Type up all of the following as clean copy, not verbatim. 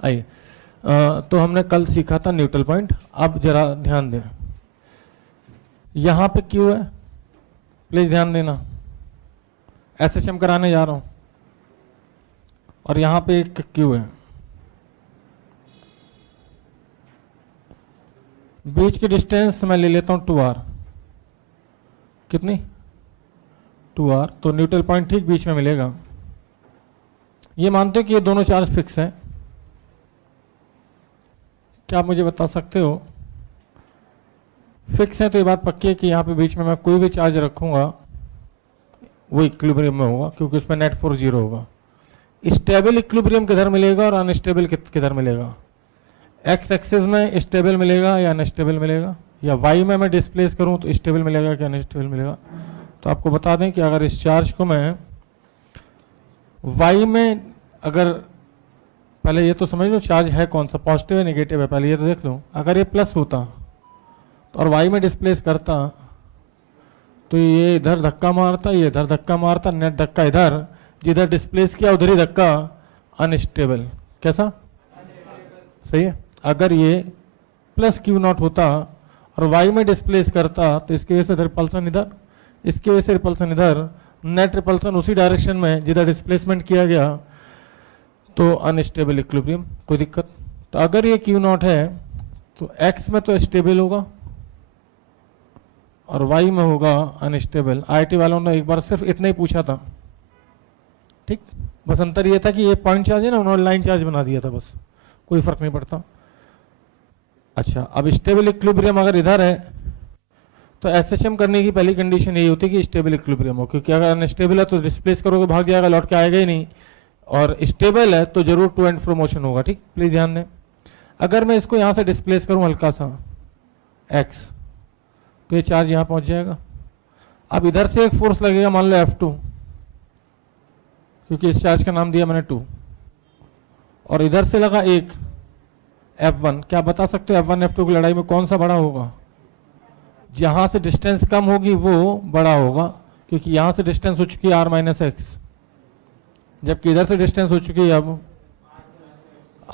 आइए, तो हमने कल सीखा था न्यूट्रल पॉइंट। अब जरा ध्यान दें, यहाँ पे क्यू है, प्लीज ध्यान देना, एसएचएम कराने जा रहा हूँ, और यहाँ पे एक क्यू है। बीच की डिस्टेंस मैं ले लेता हूँ 2r। कितनी? 2r। तो न्यूट्रल पॉइंट ठीक बीच में मिलेगा। ये मानते हो कि ये दोनों चार्ज फिक्स हैं? क्या आप मुझे बता सकते हो? फिक्स है तो ये बात पक्की है कि यहाँ पे बीच में मैं कोई भी चार्ज रखूँगा वो इक्विलिब्रियम में होगा, क्योंकि उसमें नेट फोर्स 0 होगा। स्टेबल इक्विलिब्रियम किधर मिलेगा और अनस्टेबल किधर मिलेगा? एक्स एक्सिस में स्टेबल मिलेगा या अनस्टेबल मिलेगा, या वाई में मैं डिस्प्लेस करूँ तो स्टेबल मिलेगा कि अनस्टेबल मिलेगा? तो आपको बता दें कि अगर इस चार्ज को मैं वाई में, अगर पहले ये तो समझ लो चार्ज है कौन सा, पॉजिटिव है नेगेटिव है, पहले ये तो देख लो। अगर ये प्लस होता तो और वाई में डिस्प्लेस करता तो ये इधर धक्का मारता, ये इधर धक्का मारता, नेट धक्का इधर, जिधर डिस्प्लेस किया उधर ही धक्का, अनस्टेबल। कैसा? सही है। अगर ये प्लस क्यू नॉट होता और वाई में डिस्प्लेस करता तो इसकी वजह से रिपल्सन इधर, इसकी वजह से रिपल्सन इधर, नेट रिपल्सन उसी डायरेक्शन में जिधर डिस्प्लेसमेंट किया गया, तो अनस्टेबल इक्विलिब्रियम। कोई दिक्कत? तो अगर ये क्यू नॉट है तो एक्स में तो स्टेबल होगा और वाई में होगा अनस्टेबल। आईटी वालों ने एक बार सिर्फ इतना ही पूछा था, ठीक, बस अंतर ये था कि ये पॉइंट चार्ज है ना, उन्होंने लाइन चार्ज बना दिया था, बस कोई फर्क नहीं पड़ता। अच्छा, अब स्टेबल इक्विलिब्रियम अगर इधर है तो एसएचएम करने की पहली कंडीशन यही होती है कि स्टेबल इक्विलिब्रियम हो, क्योंकि अगर अनस्टेबल है तो डिस्प्लेस करोगे भाग जाएगा, लौट के आएगा ही नहीं, और स्टेबल है तो जरूर टू एंड फ्रो मोशन होगा। ठीक, प्लीज ध्यान दें। अगर मैं इसको यहाँ से डिस्प्लेस करूँ हल्का सा एक्स, तो ये चार्ज यहाँ पहुँच जाएगा। अब इधर से एक फोर्स लगेगा, मान लो F2, क्योंकि इस चार्ज का नाम दिया मैंने 2, और इधर से लगा एक F1। क्या बता सकते हो F1 F2 की लड़ाई में कौन सा बड़ा होगा? जहाँ से डिस्टेंस कम होगी वो बड़ा होगा, क्योंकि यहाँ से डिस्टेंस हो चुकी है r माइनस एक्स, जबकि इधर से डिस्टेंस हो चुकी है अब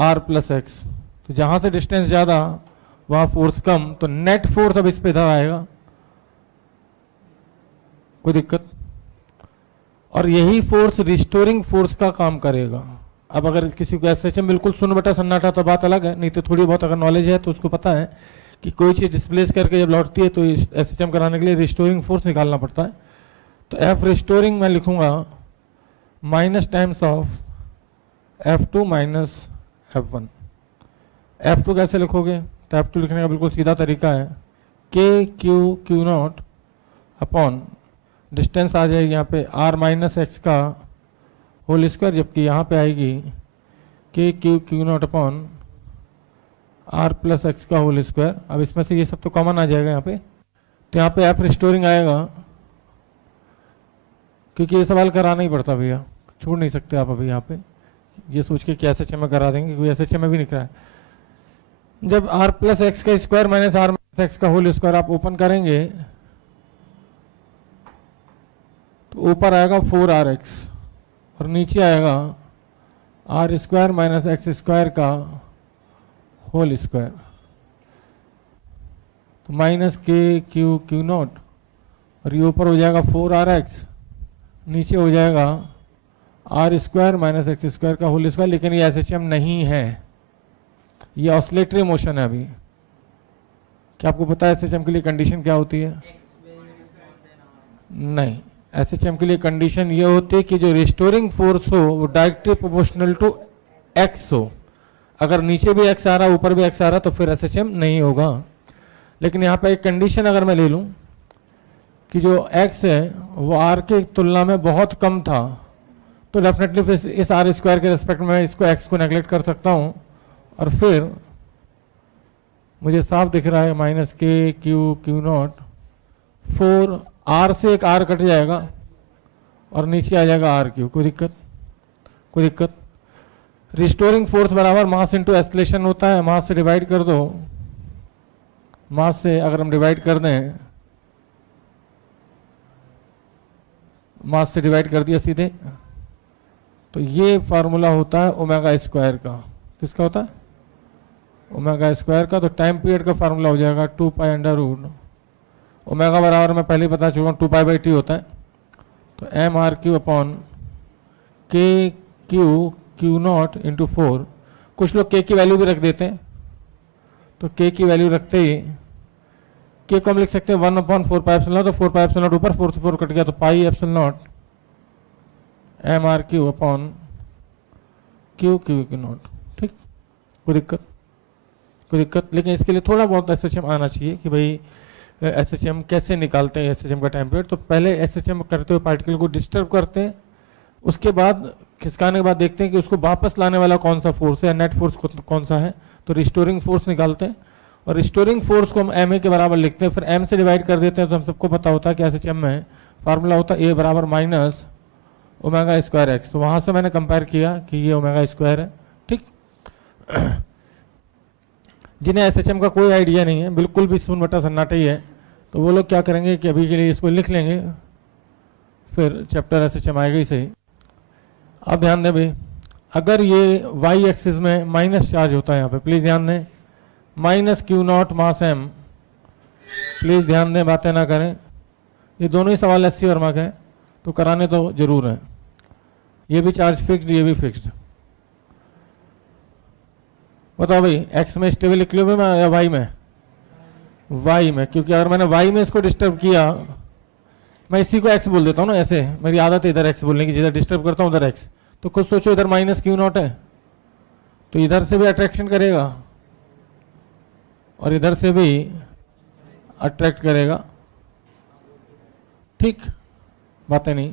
r प्लस एक्स। तो जहाँ से डिस्टेंस ज़्यादा वहाँ फोर्स कम, तो नेट फोर्स अब इस पे इधर आएगा। कोई दिक्कत? और यही फोर्स रिस्टोरिंग फोर्स का काम करेगा। अब अगर किसी को एसएचएम बिल्कुल सुन बटा सन्नाटा तो बात अलग है, नहीं तो थोड़ी बहुत अगर नॉलेज है तो उसको पता है कि कोई चीज़ डिस्प्लेस करके जब लौटती है तो एसएचएम कराने के लिए रिस्टोरिंग फोर्स निकालना पड़ता है। तो एफ रिस्टोरिंग मैं लिखूंगा minus times of F2 minus F1। F2 कैसे लिखोगे? तो F2 लिखने का बिल्कुल सीधा तरीका है, K Q Q not upon distance आ जाएगी यहाँ पे r माइनस एक्स का होल स्क्वायर, जबकि यहाँ पे आएगी K Q Q not upon r plus X का होल स्क्वायर। अब इसमें से ये सब तो कॉमन आ जाएगा यहाँ पे, तो यहाँ पे एफ रिस्टोरिंग आएगा, क्योंकि ये सवाल कराना ही पड़ता भैया, छोड़ नहीं सकते आप अभी यहाँ पे ये सोच के कि एसएचएम में करा देंगे, कोई एसएचएम में भी नहीं कराया। जब r प्लस एक्स का square minus r minus X का होल स्क्वायर आप ओपन करेंगे तो ऊपर आएगा 4rx और नीचे आएगा r square minus x square का होल स्क्वायर। तो माइनस के क्यू क्यू नॉट, और ये ऊपर हो जाएगा 4rx, नीचे हो जाएगा r square minus x square का होल स्क्वायर। लेकिन ये एसएचएम नहीं है, ये ऑसिलेटरी मोशन है। अभी क्या आपको पता है एसएचएम के लिए कंडीशन क्या होती है? नहीं, एसएचएम के लिए कंडीशन ये होती है कि जो रिस्टोरिंग फोर्स हो वो डायरेक्टली प्रोपोर्शनल टू एक्स हो। अगर नीचे भी एक्स आ रहा ऊपर भी एक्स आ रहा तो फिर एसएचएम नहीं होगा। लेकिन यहाँ पे एक कंडीशन अगर मैं ले लूँ कि जो एक्स है वो आर के तुलना में बहुत कम था, तो डेफिनेटली फिर इस आर स्क्वायर के रेस्पेक्ट में इसको एक्स को नेगलेक्ट कर सकता हूँ, और फिर मुझे साफ दिख रहा है माइनस के क्यू क्यू नॉट 4 आर से एक आर कट जाएगा और नीचे आ जाएगा आर क्यू। कोई दिक्कत? कोई दिक्कत? रिस्टोरिंग फोर्स बराबर मास इनटू एक्सेलरेशन होता है। मास से डिवाइड कर दो, मास से अगर हम डिवाइड कर दें, मास से डिवाइड कर दिया सीधे, तो ये फार्मूला होता है ओमेगा स्क्वायर का। किसका होता है, ओमेगा स्क्वायर का। तो टाइम पीरियड का फार्मूला हो जाएगा 2 पाई अंडर रूट ओमेगा बराबर मैं पहले ही बता चुका हूँ 2 पाई बाई टी होता है। तो एम आर क्यू अपॉन के क्यू नॉट इंटू 4। कुछ लोग के की वैल्यू भी रख देते हैं, तो के की वैल्यू रखते ही के को हम लिख सकते हैं 1/4 पाई एप्सिलॉन नॉट। तो 4 पाई एप्सिलॉन नॉट ऊपर 4 से 4 कट गया, तो pi epsilon naught M R Q upon Q naught. ठीक, कोई दिक्कत। लेकिन इसके लिए थोड़ा बहुत एसएचएम आना चाहिए कि भाई एसएचएम कैसे निकालते हैं एसएचएम का टाइम पीरियड। तो पहले एसएचएम करते हुए पार्टिकल को डिस्टर्ब करते हैं, उसके बाद खिसकाने के बाद देखते हैं कि उसको वापस लाने वाला कौन सा फोर्स है, नेट फोर्स कौन सा है। तो रिस्टोरिंग फोर्स निकालते हैं, और रिस्टोरिंग फोर्स को हम एम ए के बराबर लिखते हैं, फिर एम से डिवाइड कर देते हैं। तो हम सबको पता होता है कि एसएचएम में फार्मूला होता है ए बराबर माइनस ओमेगा स्क्वायर एक्स। तो वहाँ से मैंने कंपेयर किया कि ये ओमेगा स्क्वायर है। ठीक, जिन्हें एसएचएम का कोई आइडिया नहीं है, बिल्कुल भी शून्य बटा सन्नाटा ही है, तो वो लोग क्या करेंगे कि अभी के लिए इसको लिख लेंगे, फिर चैप्टर एसएचएम आएगा ही सही। अब ध्यान दें भाई, अगर ये वाई एक्सिस में माइनस चार्ज होता है यहाँ पे, प्लीज़ ध्यान दें, minus Q naught mass M, please ध्यान दें, बातें ना करें। ये दोनों ही सवाल एससी वर्मा के हैं, तो कराने तो जरूर हैं। ये भी चार्ज फिक्स्ड, ये भी फिक्स्ड। बताओ भाई, एक्स में स्टेबल इक्विलिब्रियम है या वाई में? वाई में, क्योंकि अगर मैंने वाई में इसको डिस्टर्ब किया, मैं इसी को एक्स बोल देता हूँ ना, ऐसे मेरी आदत है इधर एक्स बोलने की, जिधर डिस्टर्ब करता हूँ उधर एक्स। तो खुद सोचो, इधर माइनस क्यू नॉट है, तो इधर से भी अट्रैक्शन करेगा और इधर से भी अट्रैक्ट करेगा। ठीक, बातें नहीं।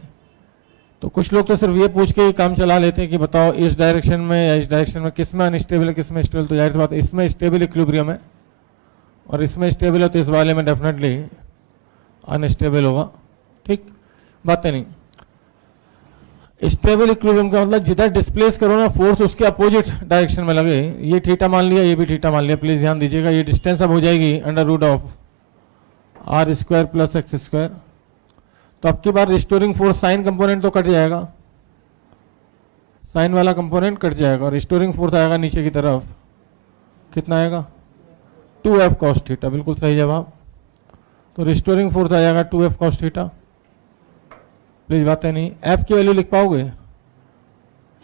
तो कुछ लोग तो सिर्फ ये पूछ के ही काम चला लेते हैं कि बताओ इस डायरेक्शन में या इस डायरेक्शन में किस में अनस्टेबल है, किस में स्टेबल। तो जाहिर सी बात है इसमें स्टेबल इक्विलिब्रियम है और इसमें स्टेबल है, तो इस वाले में डेफिनेटली अनस्टेबल होगा। ठीक, बातें नहीं। स्टेबल इक्विलिब्रियम का मतलब जिधर डिस्प्लेस करो ना फोर्स, उसके अपोजिट डायरेक्शन में लगे। ये थीटा मान लिया, ये भी थीटा मान लिया। प्लीज ध्यान दीजिएगा, ये डिस्टेंस अब हो जाएगी under root of R square plus X square. तो अब की बार रिस्टोरिंग फोर्स साइन कंपोनेंट तो कट जाएगा, साइन वाला कंपोनेंट कट जाएगा और रिस्टोरिंग फोर्स आएगा नीचे की तरफ। कितना आएगा? 2f cos थीटा, बिल्कुल सही जवाब। तो रिस्टोरिंग फोर्स आ जाएगा 2f cos थीटा। प्लीज बातें नहीं। f की वैल्यू लिख पाओगे?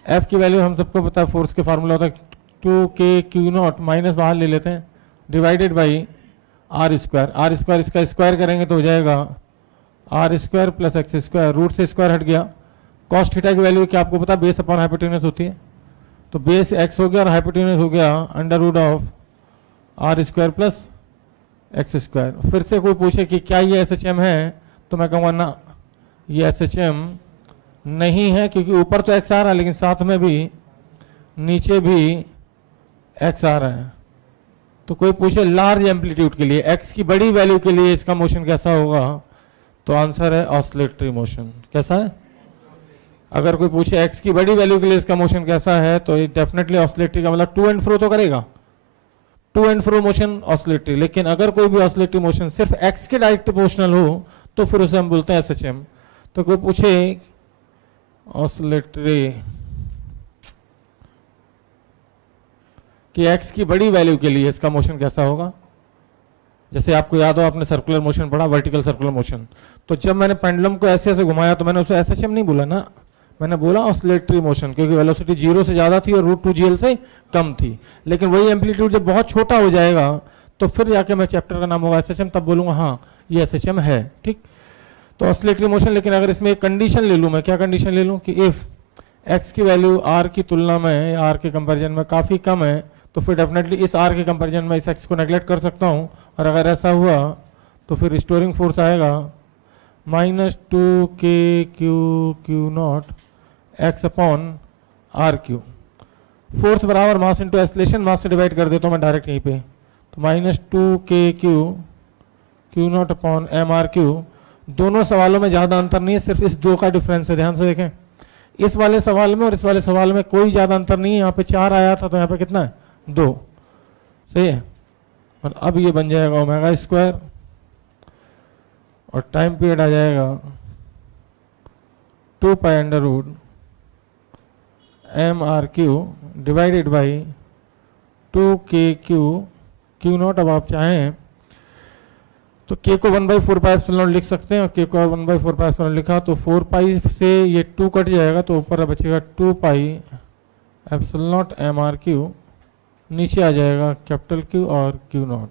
f की वैल्यू हम सबको पता है, फोर्स के फार्मूला होता है 2k क्यू नॉट, माइनस बाहर ले लेते हैं, divided by R square. R square इसका स्क्वायर करेंगे तो हो जाएगा R square plus X square, root से स्क्वायर हट गया। कॉस थीटा की वैल्यू क्या आपको पता है? बेस अपॉन हाइपोटेनस होती है। तो बेस एक्स हो गया और हाइपोटेनस हो गया under root of R square plus X square. फिर से कोई पूछे कि क्या ये एसएचएम है, तो मैं कहूँगा ना, ये एसएचएम नहीं है, क्योंकि ऊपर तो एक्स आ रहा है लेकिन साथ में भी नीचे भी एक्स आ रहा है। तो कोई पूछे लार्ज एम्पलीट्यूड के लिए, एक्स की बड़ी वैल्यू के लिए इसका मोशन कैसा होगा, तो आंसर है ऑसिलेटरी मोशन। कैसा है? अगर कोई पूछे एक्स की बड़ी वैल्यू के लिए इसका मोशन कैसा है, तो ये डेफिनेटली ऑसिलेटरी का मतलब टू एंड फ्रो तो करेगा, to and fro motion oscillatory. लेकिन अगर कोई भी ऑसिलेटरी मोशन सिर्फ एक्स के डायरेक्ट प्रोपोर्शनल हो, तो फिर उसे हम बोलते हैं एसएचएम। तो कोई पूछे ऑसिलेटरी कि एक्स की बड़ी वैल्यू के लिए इसका मोशन कैसा होगा, जैसे आपको याद हो आपने सर्कुलर मोशन पढ़ा, वर्टिकल सर्कुलर मोशन। तो जब मैंने पेंडुलम को ऐसे ऐसे घुमाया तो मैंने उसे एसएचएम नहीं बोला ना, मैंने बोला ऑसिलेटरी मोशन, क्योंकि वेलोसिटी 0 से ज़्यादा थी और रूट 2 GL से कम थी। लेकिन वही एम्पलीट्यूड जब बहुत छोटा हो जाएगा तो फिर जाके मैं चैप्टर का नाम होगा एसएचएम, तब बोलूँगा हाँ ये एसएचएम है। ठीक, तो ऑसिलेटरी मोशन। लेकिन अगर इसमें एक कंडीशन ले लूँ मैं, क्या कंडीशन ले लूँ कि इफ़ एक्स की वैल्यू आर की तुलना में या आर के कंपेरिजन में काफ़ी कम है, तो फिर डेफिनेटली इस आर के कंपेरिजन में इस एक्स को नेगलेक्ट कर सकता हूँ। और अगर ऐसा हुआ तो फिर रिस्टोरिंग फोर्स आएगा -2k Q naught X upon R Q. Force बराबर मास इंटू एक्सेलरेशन, मास से डिवाइड कर देता हूँ मैं डायरेक्ट यहीं पे। तो -2k Q not upon M R Q. दोनों सवालों में ज़्यादा अंतर नहीं है, सिर्फ इस दो का डिफरेंस है। ध्यान से देखें, इस वाले सवाल में और इस वाले सवाल में कोई ज़्यादा अंतर नहीं है। यहाँ पे 4 आया था तो यहाँ पे कितना है? 2। सही है। और अब ये बन जाएगा ओमेगा स्क्वायर और टाइम पीरियड आ जाएगा 2 pi under root M R Q divided by 2 k Q0। अब आप चाहें तो k को 1/4πε0 लिख सकते हैं, और k को 1/4πε0 लिखा तो 4 पाई से ये 2 कट जाएगा तो ऊपर बचेगा 2πε0 mRQ, नीचे आ जाएगा कैपिटल Q और Q0।